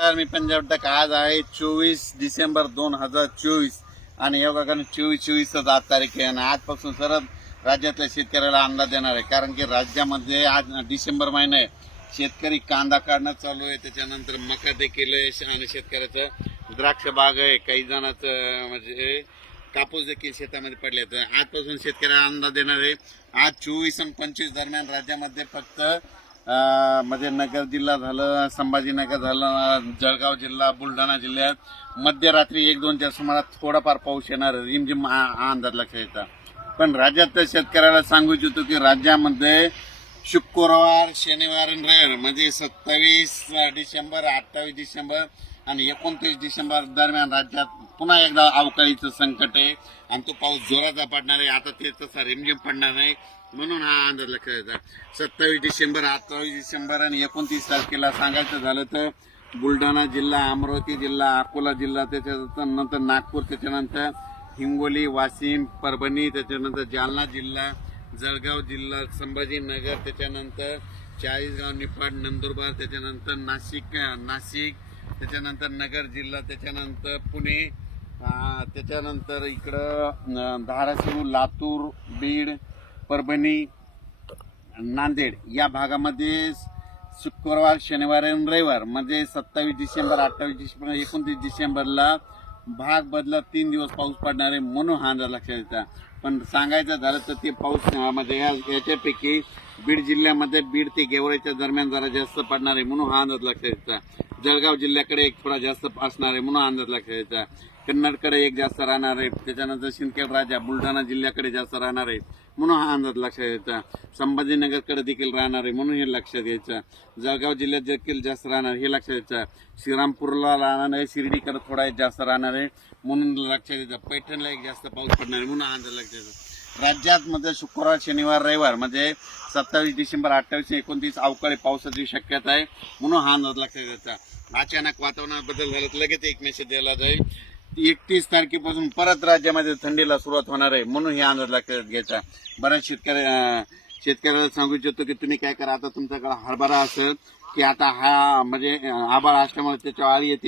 मी पंजाब तक आज आहे 24 डिसेंबर 2024 आणि योगा 24 आज तारीख आहे आणि आजपासून सरळ राज्यातल्या शेतकऱ्याला अंदाज देणार आहे. कारण की राज्यामध्ये आज डिसेंबर महिना आहे, शेतकरी कांदा काढणं चालू आहे, त्याच्यानंतर मका देखील आहे आणि शेतकऱ्याचं द्राक्ष बाग आहे, काही जणांचं म्हणजे कापूस देखील शेतामध्ये पडले. तर आजपासून शेतकऱ्याला अंदाज देणार आहे. आज 24 आणि 25 दरम्यान राज्यामध्ये फक्त म्हणजे नगर जिल्हा झालं, संभाजीनगर झालं, जळगाव जिल्हा, बुलढाणा जिल्ह्यात मध्यरात्री 1-2च्या सुमारास थोडाफार पाऊस येणार, रिमझिम अंदाज लक्षात येतात. पण राज्यातल्या शेतकऱ्याला सांगू इच्छितो की राज्यामध्ये शुक्रवार, शनिवार आणि रविवार म्हणजे 27 डिसेंबर, 28 डिसेंबर आणि 29 डिसेंबर दरम्यान राज्यात पुन्हा एकदा अवकाळीचं संकट आहे आणि तो पाऊस जोराचा पडणार आहे. आता ते तसा रिमझिम पडणार नाही, म्हणून हा अंदाज लक्षात येतात. 27 डिसेंबर, 28 डिसेंबर आणि 29 तारखेला सांगायचं झालं तर बुलढाणा जिल्हा, अमरावती जिल्हा, अकोला जिल्हा, त्याच्यानंतर नागपूर, त्याच्यानंतर हिंगोली, वाशिम, परभणी, त्याच्यानंतर जालना जिल्हा, जळगाव जिल्हा, संभाजीनगर, त्याच्यानंतर चाळीसगाव, निफाड, नंदुरबार, त्याच्यानंतर नाशिक, त्याच्यानंतर नगर जिल्हा, त्याच्यानंतर पुणे, त्याच्यानंतर इकडं धाराशिव, लातूर, बीड, परभणी, नांदेड या भागामध्ये शुक्रवार, शनिवार आणि रविवार म्हणजे 27 डिसेंबर, 28 डिसेंबर, 29 डिसेंबरला भाग बदलत 3 दिवस पाऊस पडणार आहे, म्हणून हा अंदाज लक्षात येतात. पण सांगायचं झालं तर ते पाऊस म्हणजे याच्यापैकी बीड जिल्ह्यामध्ये बीड ते गेवराईच्या दरम्यान जरा जास्त पडणार आहे, म्हणून हा अंदाज लक्षात येतात. जळगाव जिल्ह्याकडे एक थोडा जास्त असणार आहे, म्हणून अंदाज लक्षात येतात. कन्नडकडे एक जास्त राहणार आहे, त्याच्यानंतर सिंदखेड राजा, बुलढाणा जिल्ह्याकडे जास्त राहणार आहे, म्हणून हा अंदाज लक्षात यायचा. संभाजीनगरकडे देखील राहणार आहे, म्हणून हे लक्षात घ्यायचं. जळगाव जिल्ह्यात देखील जास्त राहणार हे लक्षात यायचं. श्रीरामपूरला राहणार आहे, शिर्डीकडे थोडा एक जास्त राहणार आहे, म्हणून लक्षात यायचं. पैठणला एक जास्त पाऊस पडणार आहे, म्हणून हा अंदाज लक्षात यायचा. राज्यात मध्ये शुक्रवार, शनिवार, रविवार म्हणजे 27 डिसेंबर, 28 29 अवकाळी पावसाची शक्यता आहे, म्हणून हा अंदाज लक्षात यायचा. अचानक वातावरणात बदल झाला तर लगेच एक मेसेज द्यायला जाईल. 31 तारखेपासून परत राज्यामध्ये थंडीला सुरुवात होणार आहे, म्हणून हे अंदाज लक्षात घ्यायचा. बऱ्याच शेतकऱ्याला सांगू इच्छितो की तुम्ही काय करा, आता तुमच्याकडे हरभरा असेल की आता हा म्हणजे आभाळ असल्यामुळे त्याच्यावर आळी येते,